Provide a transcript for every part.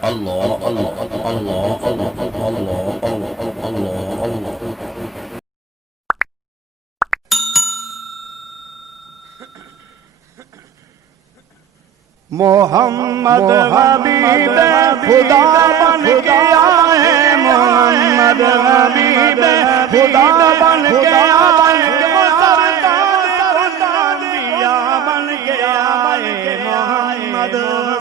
اللہ اللہ اللہ اللہ اللہ اللہ اللہ محمد حبیب خدا بن گیا ہے محمد حبیب خدا بن گیا ہے وہ سردار انبیاء بن گیا ہے محمد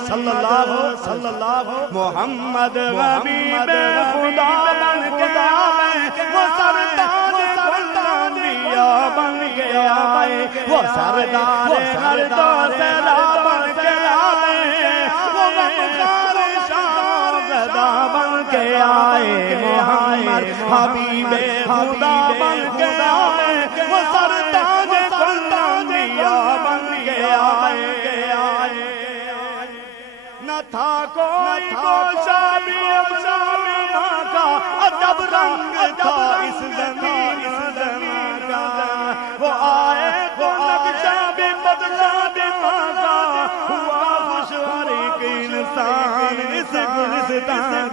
صلی اللہ محمد حبیب خدا بن گیا ہے وہ سردار انبیاء بن گیا ہے وہ سردار ہر دو سرا بن گیا بن کے آئے محمد حبیب خدا بن کے آئے وہ سردار انبیاء بن کے آئے نہ تھا کوئی گوشہ بھی ماں کا عجب رنگ تھا اس زمین کا وہ آئے وہ نقشہ بھی بدلا بھی ماں کا ہوا خوش ہر ایک انسان اس گلستان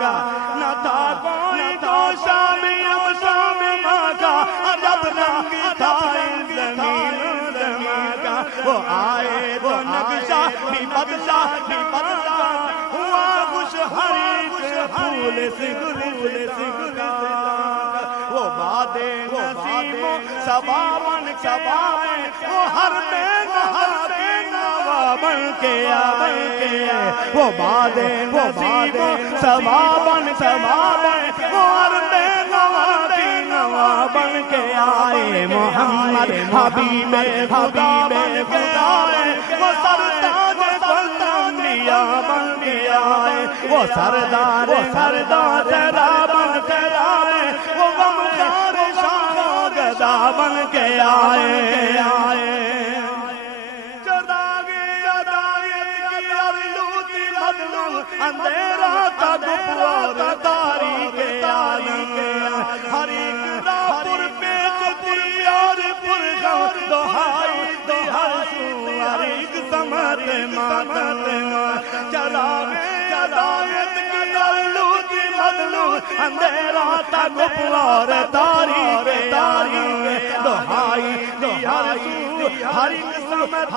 کا نہ تھا کوئی گوشہ بھی ماں کا عجب رنگ تھا اس زمین کا وہ آئے وہ نقشہ بھی بدلا ہوا خوش ہر ایک پھول سے گل کا وہ بادے نسیم و صبا بن گئے وہ ہر بے نوا بن کے آئے وہ بادے نسیم و صبا بن گئے وہ ہر بے نوا بن کے آئے محمد حبیب خدا بن کے آئے وہ سردار انبیاء بن کے آئے وہ سردار تیرا بن کے آئے وہ غمخوار شان و گدا بن کے آئے اندھیرا تھا گپوار تاریخ عالم ہر ایک راہ پر پیچ اور پرغم دہائی ہر سو ہر ایک سمت چرایت کی علوت مدلو اندھیرا تھا گپوار تاریخ دہائی ہر سو ہر ایک سمت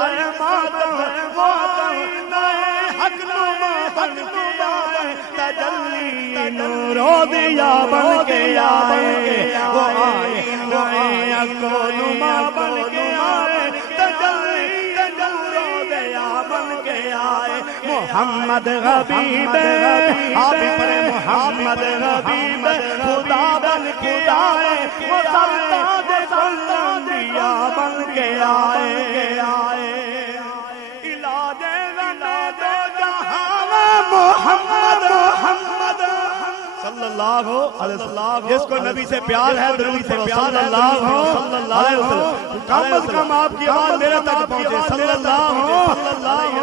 ماتم نئے حق نما تجلی نور دیا بن کے آئے وہ آئے نئے حق نما بن کے آئے تجلی نور دیا بن کے آئے محمد حبیب حبیب محمد حبیب خدا بن کے آئے وہ سردار انبیاء بن کے آئے محمد صلی اللہ علیہ وسلم جس کو نبی سے پیار ہے درود پڑھو صلی اللہ علیہ وسلم کم از کم آپ کی آواز میرے تک پہنچے صلی اللہ علیہ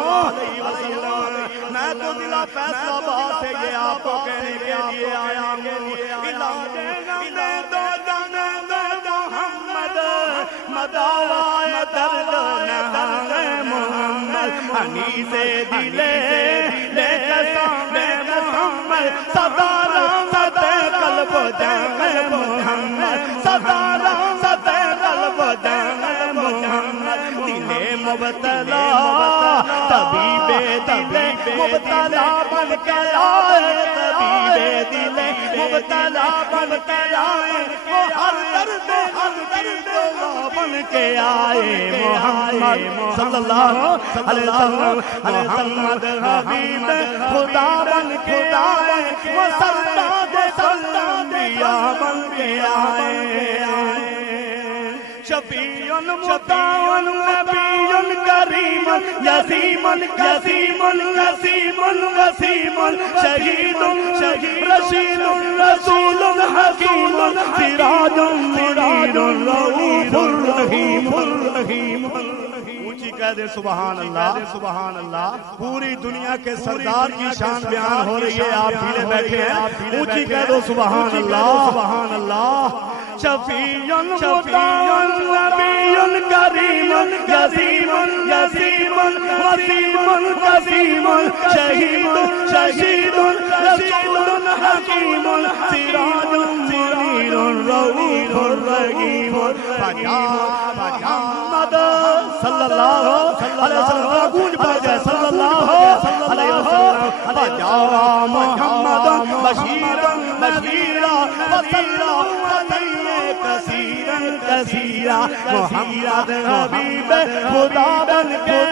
وسلم میں تو دلا فیصلہ آباد سے یہ آپ کو کہنے کے لیے آیا ہوں علاج غم دو جان دو محمد مداوائے درد نہ محمد انیس دلے لے قسم محمد صدارہ صدے قلب جنگ محمد صدارہ صدے قلب جنگ محمد دل مبتلا طبیب دل مبتلا بن کے آئے طبیب دل مبتلا بن کے آئے وہ ہر درد بن کے آئے محمد صلی اللہ علیہ وسلم محمد حبیب خدا بن کے آئے وہ سردار انبیاء بن کے آئے شفیع مطاع نبی کریم یسیم قسیم قسیم قسیم شہید رشید رسول حکیم سراج رؤوف رحیم اونچی کہہ دے سبحان اللہ پوری دنیا کے سردار کی شان بیان ہو رہی ہے آپ ڈھیلے بیٹھے ہیں اونچی کہہ دو سبحان اللہ شفیع مطاع نبی کریم یسیم قسیم قسیم شہید رشید رسول حکیم سراج منیر رؤوف رحیم محمد صلی اللہ علیہ وسلم گونج پڑ جائے صلی اللہ علیہ وسلم بجا محمد بشیرا نذیرا وصلوا علیہ کثیرا کثیرا محمد حبیب خدا بن کے